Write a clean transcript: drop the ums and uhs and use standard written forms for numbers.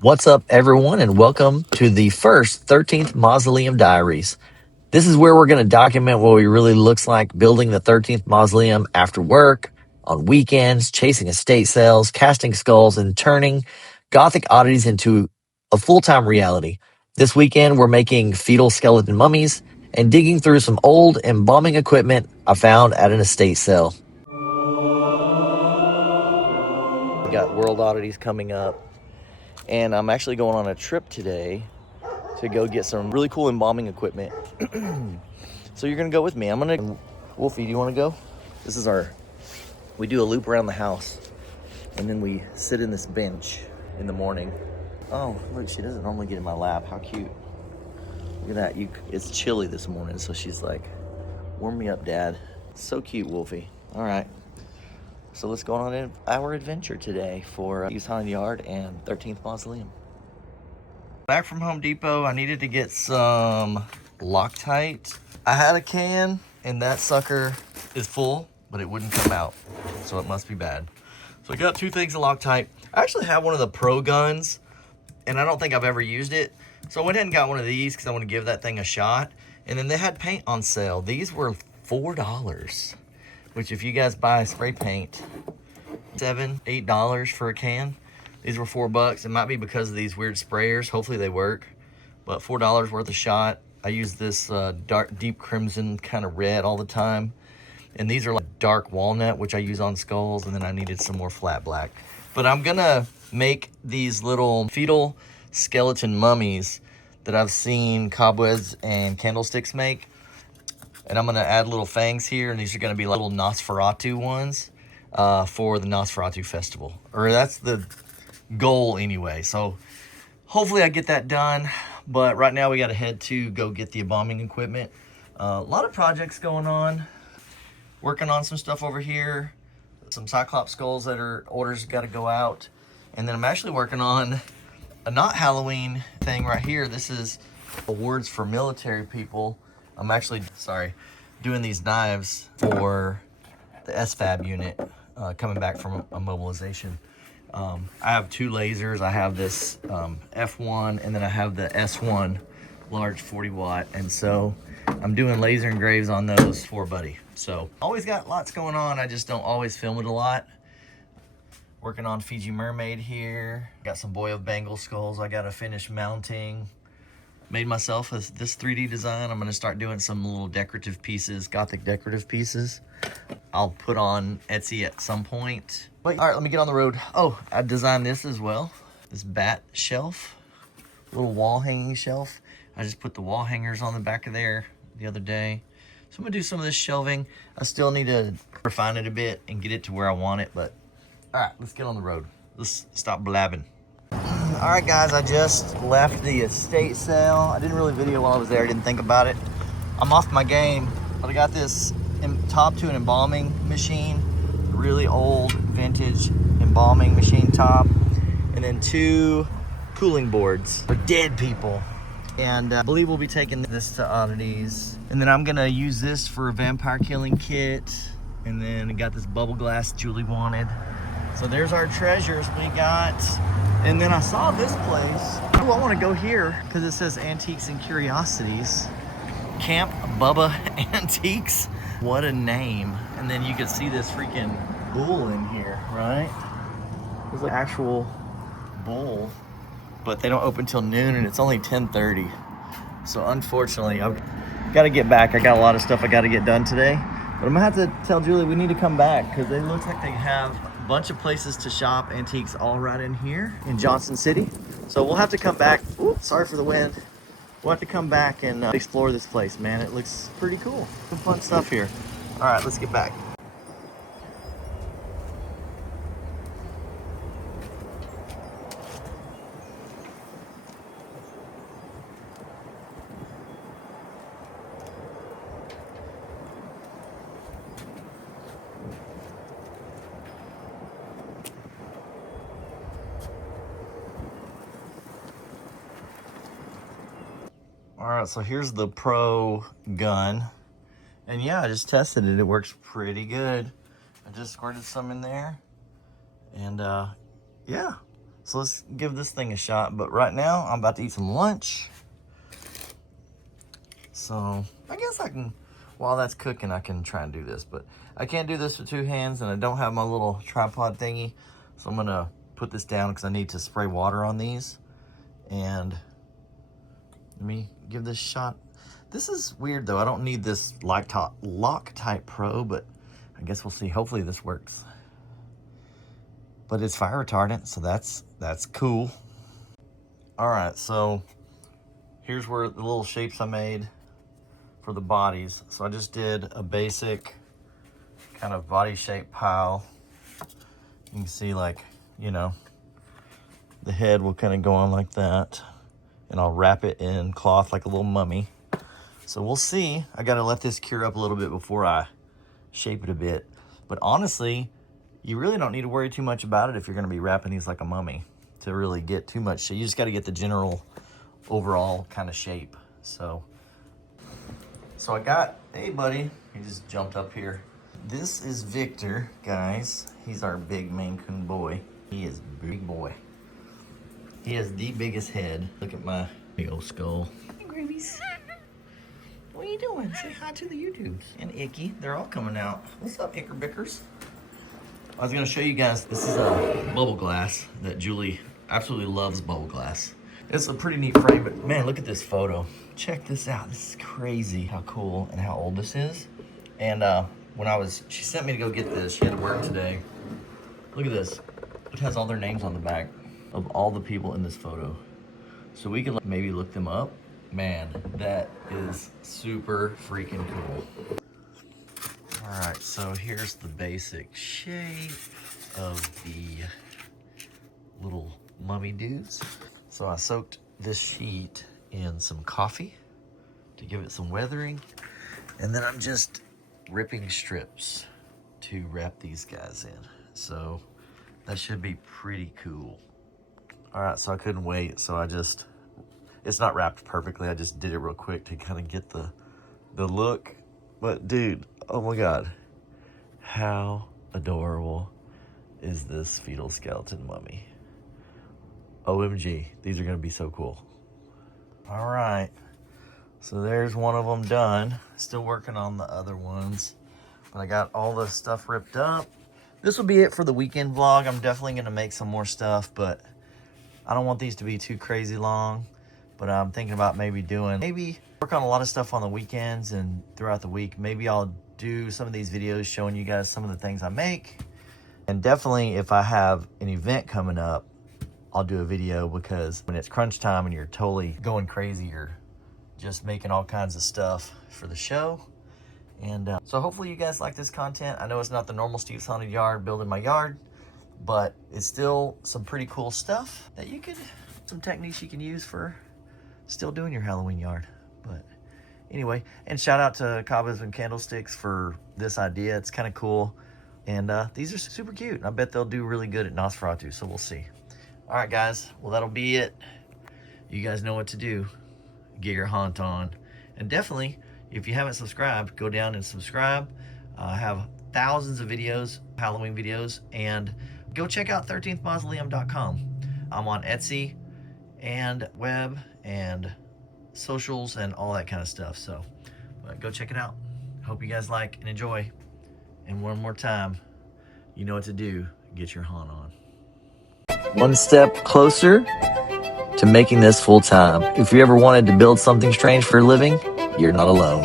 What's up, everyone, and welcome to the first 13th Mausoleum Diaries. This is where we're going to document what it really looks like building the 13th Mausoleum after work, on weekends, chasing estate sales, casting skulls, and turning Gothic oddities into a full-time reality. This weekend, we're making fetal skeleton mummies and digging through some old embalming equipment I found at an estate sale. We got World Oddities coming up, and I'm actually going on a trip today to go get some really cool embalming equipment. So you're gonna go with me. Wolfie, do you wanna go? We do a loop around the house and then we sit in this bench in the morning. Oh, look, she doesn't normally get in my lap. How cute. Look at that, it's chilly this morning, so she's like, warm me up, Dad. So cute, Wolfie. All right, so let's go on our adventure today for East Haunted Yard and 13th Mausoleum. Back from Home Depot, I needed to get some Loctite. I had a can and that sucker is full, but it wouldn't come out, so it must be bad. So I got two things of Loctite. I actually have one of the Pro guns and I don't think I've ever used it. So I went ahead and got one of these because I want to give that thing a shot. And then they had paint on sale. These were $4, which if you guys buy spray paint, $7, $8 for a can. These were $4. It might be because of these weird sprayers. Hopefully they work, but $4 worth a shot. I use this deep crimson kind of red all the time. And these are like dark walnut, which I use on skulls. And then I needed some more flat black. But I'm gonna make these little fetal skeleton mummies that I've seen cobwebs and candlesticks make. And I'm gonna add little fangs here. And these are gonna be like little Nosferatu ones for the Nosferatu festival. Or that's the goal anyway. So hopefully I get that done, but right now we got to head to go get the embalming equipment. A lot of projects going on, working on some stuff over here, some Cyclops skulls that are orders got to go out, and then I'm actually working on a not Halloween thing right here. This is awards for military people. I'm actually doing these knives for the SFAB unit coming back from a mobilization. I have two lasers. I have this F1 and then I have the S1 large 40 watt. And so I'm doing laser engraves on those for Buddy. So always got lots going on. I just don't always film it a lot. Working on Fiji Mermaid here. Got some Boy of Bengal skulls I got to finish mounting. Made myself this 3D design. I'm going to start doing some little decorative pieces, Gothic decorative pieces. I'll put on Etsy at some point. But all right, let me get on the road. Oh, I designed this as well. This bat shelf, little wall hanging shelf. I just put the wall hangers on the back of there the other day. So I'm gonna do some of this shelving. I still need to refine it a bit and get it to where I want it, but all right, let's get on the road. Let's stop blabbing. All right, guys, I just left the estate sale. I didn't really video while I was there. I didn't think about it. I'm off my game, but I got this top to an embalming machine, really old vintage embalming machine top, and then two cooling boards for dead people. And I believe we'll be taking this to Oddities. And then I'm gonna use this for a vampire killing kit. And then I got this bubble glass Julie wanted. So there's our treasures we got. And then I saw this place. Oh, I want to go here because it says Antiques and Curiosities. Camp Bubba Antiques. What a name. And then you can see this freaking bull in here, right? There's an actual bull, but they don't open till noon and it's only 10:30. So unfortunately, I've got to get back. I got a lot of stuff I got to get done today. But I'm gonna have to tell Julie we need to come back because they look like they have a bunch of places to shop antiques all right in here in Johnson City. So we'll have to come back. Ooh, sorry for the wind. We'll have to come back and explore this place, man. It looks pretty cool. Some fun stuff here. All right, let's get back. All right, so here's the Pro gun. And yeah, I just tested it. It works pretty good. I just squirted some in there. And yeah, So let's give this thing a shot. But right now, I'm about to eat some lunch. So I guess I can, while that's cooking, I can try and do this. But I can't do this with two hands, and I don't have my little tripod thingy. So I'm gonna put this down because I need to spray water on these. And let me give this a shot. This is weird though. I don't need this Loctite Pro, but I guess we'll see. Hopefully this works. But it's fire retardant, so that's cool. All right, so here's where the little shapes I made for the bodies. So I just did a basic kind of body shape pile. You can see, like, you know, the head will kind of go on like that, and I'll wrap it in cloth like a little mummy. So we'll see. I gotta let this cure up a little bit before I shape it a bit. But honestly, you really don't need to worry too much about it if you're gonna be wrapping these like a mummy to really get too much shape. You just gotta get the general overall kind of shape. So I got, hey buddy, he just jumped up here. This is Victor, guys. He's our big Maine Coon boy. He is a big boy. He has the biggest head. Look at my big old skull. Hey, Gravies. What are you doing? Say hi to the YouTubes. And Icky, they're all coming out. What's up, Icker Bickers? I was gonna show you guys, this is a bubble glass that Julie absolutely loves bubble glass. It's a pretty neat frame, but man, look at this photo. Check this out. This is crazy how cool and how old this is. And she sent me to go get this. She had to work today. Look at this. It has all their names on the back of all the people in this photo. So we can maybe look them up. Man, that is super freaking cool. All right, so here's the basic shape of the little mummy dudes. So I soaked this sheet in some coffee to give it some weathering. And then I'm just ripping strips to wrap these guys in. So that should be pretty cool. All right, so I couldn't wait. So it's not wrapped perfectly. I just did it real quick to kind of get the look. But dude, oh my God. How adorable is this fetal skeleton mummy? OMG, these are gonna be so cool. All right, so there's one of them done. Still working on the other ones, but I got all the stuff ripped up. This will be it for the weekend vlog. I'm definitely gonna make some more stuff, but I don't want these to be too crazy long. But I'm thinking about maybe work on a lot of stuff on the weekends and throughout the week. Maybe I'll do some of these videos showing you guys some of the things I make. And definitely if I have an event coming up, I'll do a video, because when it's crunch time and you're totally going crazy, you're just making all kinds of stuff for the show. And so hopefully you guys like this content. I know it's not the normal Steve's Haunted Yard, building my yard, but it's still some pretty cool stuff that some techniques you can use for still doing your Halloween yard. But anyway, and shout out to Cobwebs and Candlesticks for this idea. It's kind of cool. And these are super cute. I bet they'll do really good at Nosferatu, so we'll see. All right, guys. Well, that'll be it. You guys know what to do. Get your haunt on. And definitely, if you haven't subscribed, go down and subscribe. I have thousands of videos, Halloween videos, and go check out 13thmausoleum.com. I'm on Etsy and web and socials and all that kind of stuff. So go check it out. Hope you guys like and enjoy. And one more time, you know what to do. Get your haunt on. One step closer to making this full time. If you ever wanted to build something strange for a living, you're not alone.